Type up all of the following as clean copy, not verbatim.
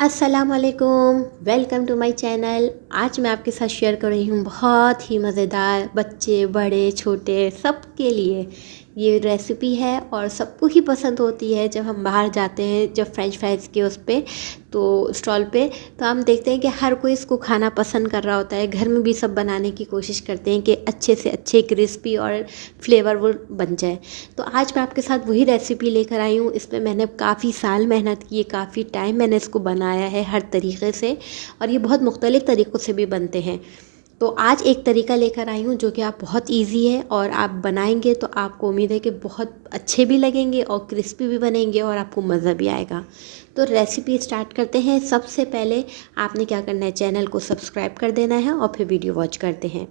अस्सलाम वालेकुम, welcome to my channel. आज मैं आपके साथ शेयर कर रही हूँ बहुत ही मज़ेदार, बच्चे बड़े छोटे सबके लिए ये रेसिपी है और सबको ही पसंद होती है। जब हम बाहर जाते हैं, जब फ्रेंच फ्राइज़ के उस पे तो स्टॉल पे, तो हम देखते हैं कि हर कोई इसको खाना पसंद कर रहा होता है। घर में भी सब बनाने की कोशिश करते हैं कि अच्छे से अच्छे क्रिस्पी और फ्लेवरफुल बन जाए। तो आज मैं आपके साथ वही रेसिपी लेकर आई हूँ। इसमें मैंने काफ़ी साल मेहनत की है, काफ़ी टाइम मैंने इसको बनाया है हर तरीके से, और ये बहुत मुख्तलिफ़ तरीक़ों से भी बनते हैं। तो आज एक तरीका लेकर आई हूँ जो कि आप बहुत इजी है, और आप बनाएंगे तो आपको उम्मीद है कि बहुत अच्छे भी लगेंगे और क्रिस्पी भी बनेंगे और आपको मज़ा भी आएगा। तो रेसिपी स्टार्ट करते हैं। सबसे पहले आपने क्या करना है, चैनल को सब्सक्राइब कर देना है और फिर वीडियो वॉच करते हैं।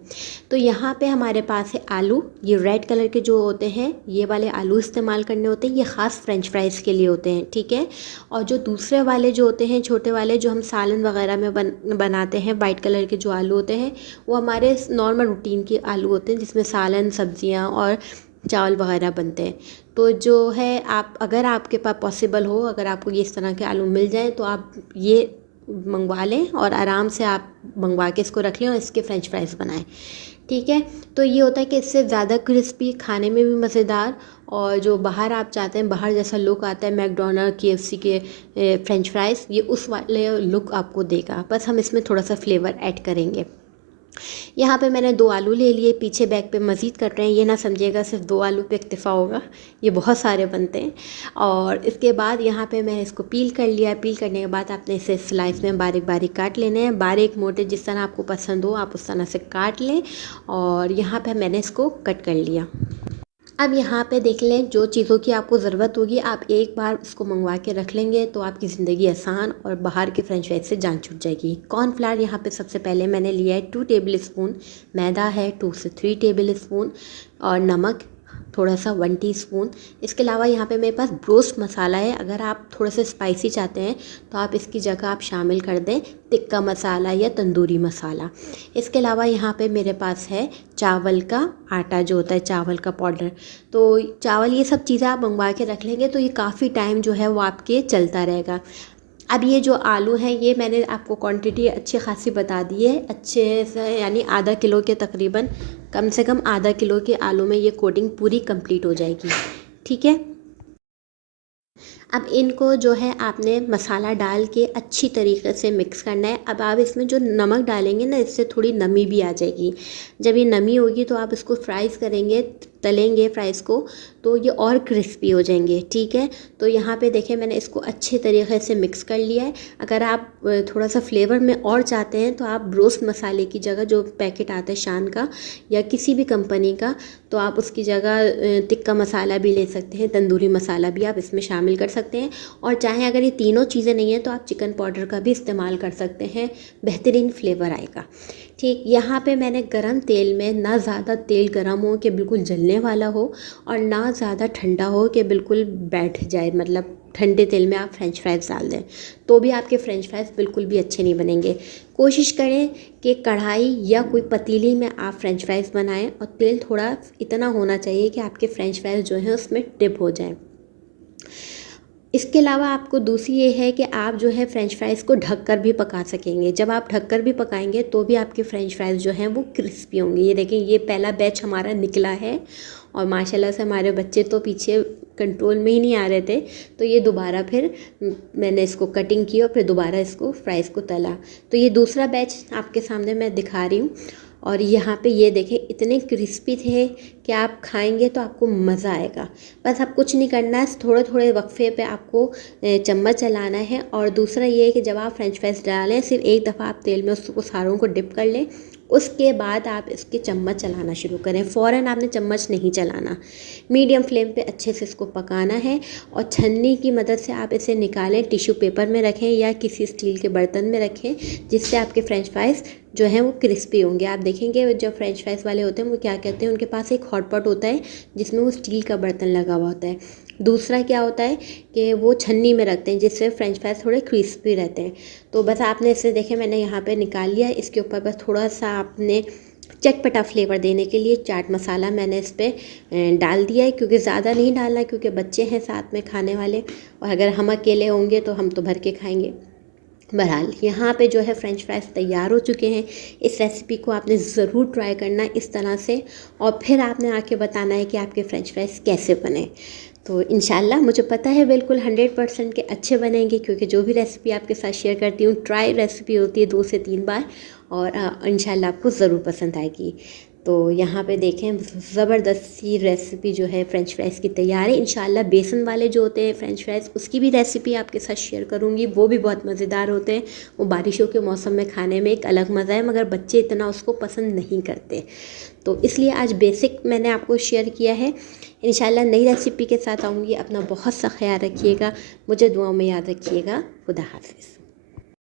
तो यहाँ पे हमारे पास है आलू। ये रेड कलर के जो होते हैं, ये वाले आलू इस्तेमाल करने होते हैं। ये ख़ास फ्रेंच फ्राइज़ के लिए होते हैं, ठीक है। और जो दूसरे वाले जो होते हैं, छोटे वाले, जो हम सालन वगैरह में बनाते हैं, वाइट कलर के जो आलू होते हैं, वो हमारे नॉर्मल रूटीन के आलू होते हैं जिसमें सालन, सब्जियां और चावल वगैरह बनते हैं। तो जो है, आप अगर आपके पास पॉसिबल हो, अगर आपको ये इस तरह के आलू मिल जाएं तो आप ये मंगवा लें और आराम से आप मंगवा के इसको रख लें और इसके फ्रेंच फ्राइज़ बनाएं, ठीक है। तो ये होता है कि इससे ज़्यादा क्रिस्पी, खाने में भी मज़ेदार, और जो बाहर आप चाहते हैं, बाहर जैसा लुक आता है मैकडोनल्ड, केएफसी के फ्रेंच फ्राइज़, ये उस वाले लुक आपको देगा। बस हम इसमें थोड़ा सा फ्लेवर ऐड करेंगे। यहाँ पे मैंने 2 आलू ले लिए। पीछे बैग पे मज़ीद कट रहे हैं, ये ना समझिएगा सिर्फ 2 आलू पे इक्तफ़ा होगा, ये बहुत सारे बनते हैं। और इसके बाद यहाँ पे मैंने इसको पील कर लिया। पील करने के बाद आपने इसे स्लाइस में बारीक बारीक काट लेने हैं, बारीक मोटे जिस तरह आपको पसंद हो आप उस तरह से काट लें। और यहाँ पे मैंने इसको कट कर लिया। अब यहाँ पे देख लें, जो चीज़ों की आपको ज़रूरत होगी आप एक बार उसको मंगवा के रख लेंगे तो आपकी ज़िंदगी आसान और बाहर के फ्रेंच फ्राइज से जान छूट जाएगी। कॉर्नफ्लावर यहाँ पे सबसे पहले मैंने लिया है 2 टेबल स्पून, मैदा है 2 से 3 टेबल स्पून, और नमक थोड़ा सा 1 टीस्पून। इसके अलावा यहाँ पे मेरे पास ब्रोस्ट मसाला है। अगर आप थोड़ा सा स्पाइसी चाहते हैं तो आप इसकी जगह आप शामिल कर दें टिक्का मसाला या तंदूरी मसाला। इसके अलावा यहाँ पे मेरे पास है चावल का आटा, जो होता है चावल का पाउडर। तो चावल, ये सब चीज़ें आप मंगवा के रख लेंगे तो ये काफ़ी टाइम जो है वो आपके चलता रहेगा। अब ये जो आलू हैं, ये मैंने आपको क्वांटिटी अच्छी खासी बता दी है, अच्छे से, यानी आधा किलो के तकरीबन, कम से कम आधा किलो के आलू में ये कोटिंग पूरी कंप्लीट हो जाएगी, ठीक है। अब इनको जो है आपने मसाला डाल के अच्छी तरीके से मिक्स करना है। अब आप इसमें जो नमक डालेंगे ना, इससे थोड़ी नमी भी आ जाएगी। जब ये नमी होगी तो आप इसको फ्राइज़ करेंगे, तलेंगे फ्राइज़ को, तो ये और क्रिस्पी हो जाएंगे, ठीक है। तो यहाँ पे देखें, मैंने इसको अच्छे तरीके से मिक्स कर लिया है। अगर आप थोड़ा सा फ्लेवर में और चाहते हैं तो आप ब्रोस्ट मसाले की जगह, जो पैकेट आता है शान का या किसी भी कंपनी का, तो आप उसकी जगह टिक्का मसाला भी ले सकते हैं, तंदूरी मसाला भी आप इसमें शामिल कर सकते हैं। और चाहे अगर ये तीनों चीज़ें नहीं हैं तो आप चिकन पाउडर का भी इस्तेमाल कर सकते हैं, बेहतरीन फ्लेवर आएगा, ठीक। यहाँ पे मैंने गरम तेल में, ना ज़्यादा तेल गरम हो कि बिल्कुल जलने वाला हो और ना ज़्यादा ठंडा हो कि बिल्कुल बैठ जाए, मतलब ठंडे तेल में आप फ्रेंच फ्राइज़ डाल दें तो भी आपके फ्रेंच फ्राइज़ बिल्कुल भी अच्छे नहीं बनेंगे। कोशिश करें कि कढ़ाई या कोई पतीली में आप फ्रेंच फ्राइज़ बनाएं और तेल थोड़ा इतना होना चाहिए कि आपके फ्रेंच फ्राइज़ जो हैं उसमें डिप हो जाएं। इसके अलावा आपको दूसरी ये है कि आप जो है फ्रेंच फ्राइज़ को ढककर भी पका सकेंगे। जब आप ढककर भी पकाएंगे तो भी आपके फ्रेंच फ्राइज़ जो हैं वो क्रिस्पी होंगे। ये देखें, ये पहला बैच हमारा निकला है और माशाल्लाह से हमारे बच्चे तो पीछे कंट्रोल में ही नहीं आ रहे थे। तो ये दोबारा फिर मैंने इसको कटिंग की और फिर दोबारा इसको फ्राइज़ को तला। तो ये दूसरा बैच आपके सामने मैं दिखा रही हूँ। और यहाँ पे ये देखें, इतने क्रिस्पी थे कि आप खाएंगे तो आपको मज़ा आएगा। बस आप कुछ नहीं करना है, थोड़े थोड़े वक्फे पे आपको चम्मच चलाना है। और दूसरा ये है कि जब आप फ्रेंच फ्राइज़ डालें, सिर्फ एक दफ़ा आप तेल में उसको सारों को डिप कर लें, उसके बाद आप इसके चम्मच चलाना शुरू करें। फ़ौरन आपने चम्मच नहीं चलाना, मीडियम फ्लेम पे अच्छे से इसको पकाना है। और छन्नी की मदद से आप इसे निकालें, टिश्यू पेपर में रखें या किसी स्टील के बर्तन में रखें, जिससे आपके फ्रेंच फ्राइज़ जो हैं वो क्रिस्पी होंगे। आप देखेंगे जो फ्रेंच फ्राइज़ वाले होते हैं वो क्या कहते हैं, उनके पास एक हॉट पॉट होता है जिसमें वो स्टील का बर्तन लगा हुआ होता है। दूसरा क्या होता है कि वो छन्नी में रखते हैं, जिससे फ्रेंच फ्राइज़ थोड़े क्रिस्पी रहते हैं। तो बस आपने इसे देखें, मैंने यहाँ पे निकाल लिया। इसके ऊपर बस थोड़ा सा आपने चटपटा फ्लेवर देने के लिए चाट मसाला मैंने इस पर डाल दिया है, क्योंकि ज़्यादा नहीं डालना, क्योंकि बच्चे हैं साथ में खाने वाले, और अगर हम अकेले होंगे तो हम तो भर के खाएंगे। बहरहाल यहाँ पे जो है फ़्रेंच फ्राइज़ तैयार हो चुके हैं। इस रेसिपी को आपने ज़रूर ट्राई करना इस तरह से, और फिर आपने आके बताना है कि आपके फ़्रेंच फ्राइज़ कैसे बने। तो इंशाल्लाह मुझे पता है बिल्कुल 100% के अच्छे बनेंगे, क्योंकि जो भी रेसिपी आपके साथ शेयर करती हूँ ट्राई रेसिपी होती है 2 से 3 बार, और इंशाल्लाह आपको ज़रूर पसंद आएगी। तो यहाँ पे देखें ज़बरदस्त सी रेसिपी जो है फ़्रेंच फ्राइज़ की तैयार है। इंशाल्लाह बेसन वाले जो होते हैं फ़्रेंच फ्राइज़, उसकी भी रेसिपी आपके साथ शेयर करूँगी, वो भी बहुत मज़ेदार होते हैं। वो बारिशों के मौसम में खाने में एक अलग मज़ा है, मगर बच्चे इतना उसको पसंद नहीं करते, तो इसलिए आज बेसिक मैंने आपको शेयर किया है। इंशाल्लाह नई रेसिपी के साथ आऊँगी। अपना बहुत सा ख्याल रखिएगा, मुझे दुआओं में याद रखिएगा। खुदा हाफ़िज़।